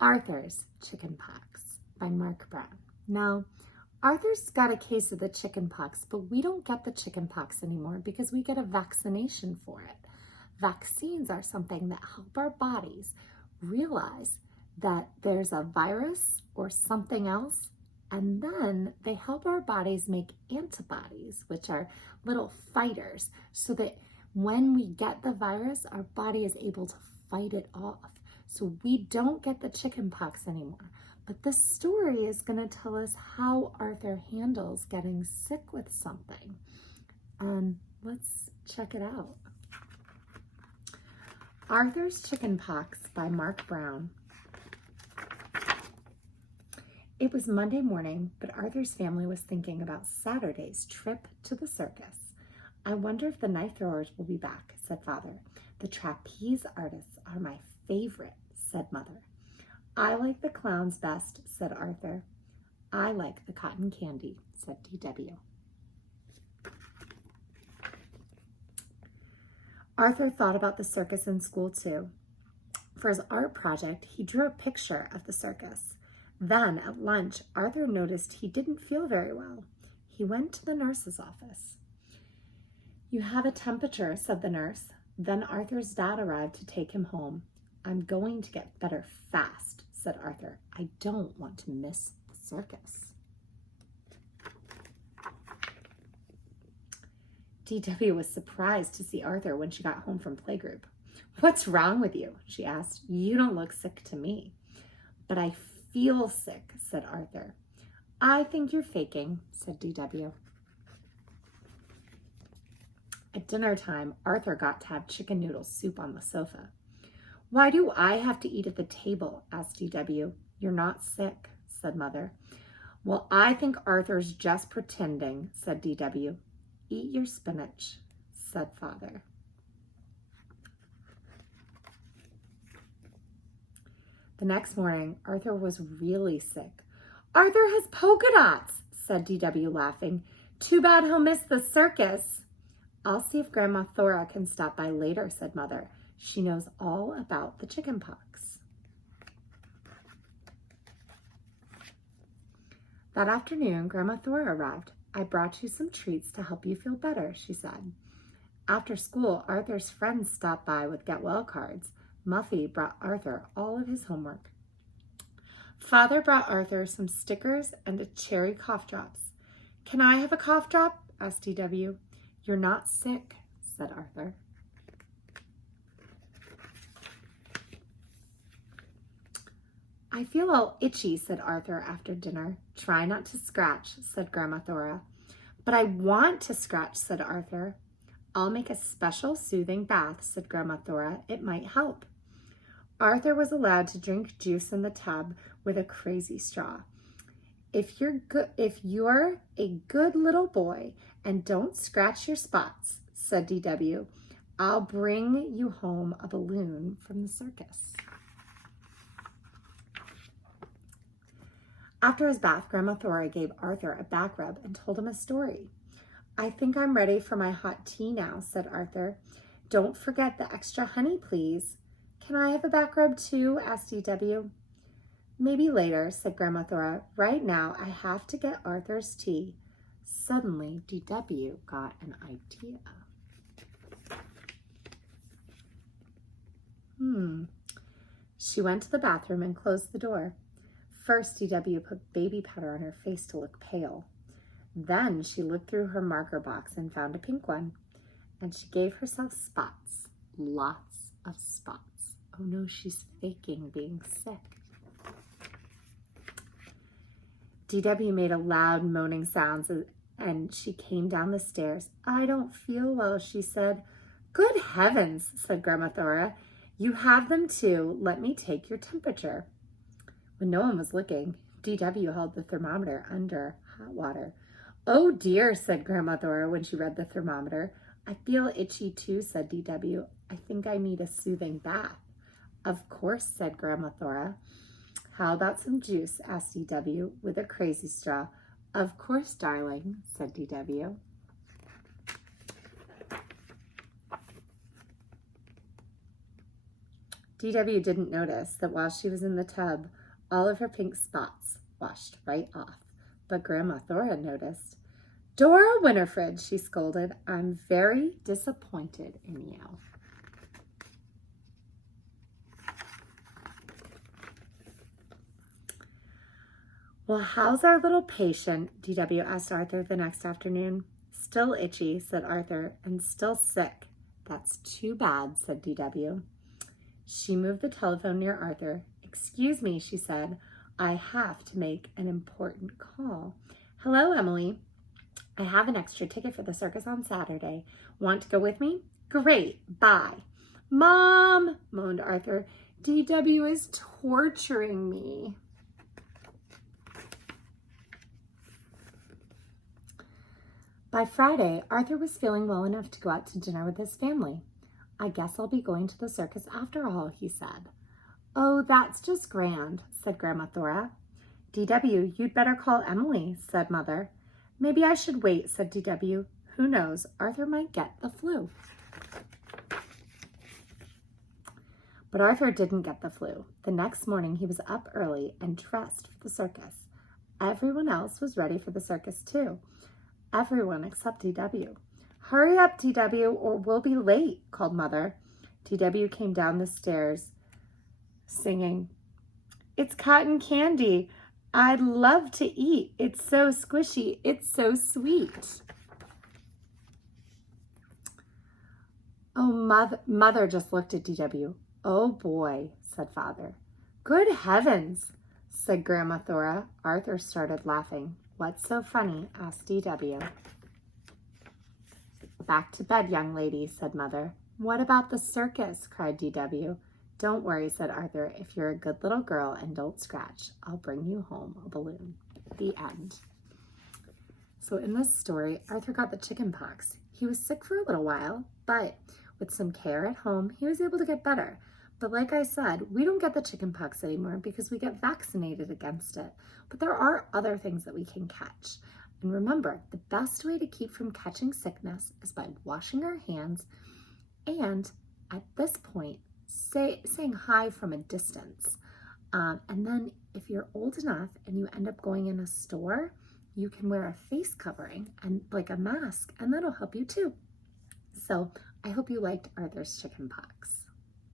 Arthur's Chickenpox by Mark Brown. Now, Arthur's got a case of the chickenpox, but we don't get the chickenpox anymore because we get a vaccination for it. Vaccines are something that help our bodies realize that there's a virus or something else, and then they help our bodies make antibodies, which are little fighters, so that when we get the virus, our body is able to fight it off. So we don't get the chickenpox anymore. But this story is going to tell us how Arthur handles getting sick with something. Let's check it out. Arthur's Chickenpox by Mark Brown. It was Monday morning, but Arthur's family was thinking about Saturday's trip to the circus. I wonder if the knife throwers will be back, said Father. The trapeze artists are my favorite, said Mother. I like the clowns best, said Arthur. I like the cotton candy, said DW. Arthur thought about the circus in school too. For his art project, he drew a picture of the circus. Then, at lunch, Arthur noticed he didn't feel very well. He went to the nurse's office. You have a temperature, said the nurse. Then Arthur's dad arrived to take him home. I'm going to get better fast, said Arthur. I don't want to miss the circus. DW was surprised to see Arthur when she got home from playgroup. What's wrong with you? She asked. You don't look sick to me. But I feel sick, said Arthur. I think you're faking, said DW. At dinner time, Arthur got to have chicken noodle soup on the sofa. Why do I have to eat at the table? Asked DW. You're not sick, said Mother. Well, I think Arthur's just pretending, said DW. Eat your spinach, said Father. The next morning, Arthur was really sick. Arthur has polka dots, said DW, laughing. Too bad he'll miss the circus. I'll see if Grandma Thora can stop by later, said Mother. She knows all about the chickenpox. That afternoon, Grandma Thora arrived. I brought you some treats to help you feel better, she said. After school, Arthur's friends stopped by with get well cards. Muffy brought Arthur all of his homework. Father brought Arthur some stickers and a cherry cough drops. Can I have a cough drop? Asked DW. You're not sick, said Arthur. I feel all itchy, said Arthur after dinner. Try not to scratch, said Grandma Thora. But I want to scratch, said Arthur. I'll make a special soothing bath, said Grandma Thora. It might help. Arthur was allowed to drink juice in the tub with a crazy straw. If you're a good little boy and don't scratch your spots, said DW, I'll bring you home a balloon from the circus. After his bath, Grandma Thora gave Arthur a back rub and told him a story. I think I'm ready for my hot tea now, said Arthur. Don't forget the extra honey, please. Can I have a back rub too? Asked DW. Maybe later, said Grandma Thora. Right now, I have to get Arthur's tea. Suddenly, DW got an idea. She went to the bathroom and closed the door. First, DW put baby powder on her face to look pale. Then she looked through her marker box and found a pink one. And she gave herself spots. Lots of spots. Oh no, she's faking being sick. DW made a loud moaning sound and she came down the stairs. I don't feel well, she said. Good heavens, said Grandma Thora. You have them too. Let me take your temperature. When no one was looking, DW held the thermometer under hot water. Oh dear, said Grandma Thora when she read the thermometer. I feel itchy too, said DW. I think I need a soothing bath. Of course, said Grandma Thora. How about some juice? Asked DW with a crazy straw. Of course, darling, said DW. DW didn't notice that while she was in the tub, all of her pink spots washed right off. But Grandma Thora noticed. Dora Winifred, she scolded, I'm very disappointed in you. Well, how's our little patient? DW asked Arthur the next afternoon. Still itchy, said Arthur, and still sick. That's too bad, said DW. She moved the telephone near Arthur. Excuse me, she said. I have to make an important call. Hello, Emily. I have an extra ticket for the circus on Saturday. Want to go with me? Great, bye. Mom, moaned Arthur. DW is torturing me. By Friday, Arthur was feeling well enough to go out to dinner with his family. I guess I'll be going to the circus after all, he said. Oh, that's just grand, said Grandma Thora. DW, you'd better call Emily, said Mother. Maybe I should wait, said DW. Who knows, Arthur might get the flu. But Arthur didn't get the flu. The next morning he was up early and dressed for the circus. Everyone else was ready for the circus too. Everyone except DW. Hurry up, DW, or we'll be late, called Mother. DW came down the stairs singing, It's cotton candy. I'd love to eat. It's so squishy. It's so sweet. Oh, Mother just looked at DW. Oh, boy, said Father. Good heavens, said Grandma Thora. Arthur started laughing. What's so funny? Asked DW. Back to bed, young lady, said Mother. What about the circus? Cried DW. Don't worry, said Arthur. If you're a good little girl and don't scratch, I'll bring you home a balloon. The end. So in this story, Arthur got the chicken pox. He was sick for a little while, but with some care at home, he was able to get better. But like I said, we don't get the chicken pox anymore because we get vaccinated against it. But there are other things that we can catch. And remember, the best way to keep from catching sickness is by washing our hands and at this point, saying hi from a distance. And then if you're old enough and you end up going in a store, you can wear a face covering and like a mask, and that'll help you too. So I hope you liked Arthur's chicken pox.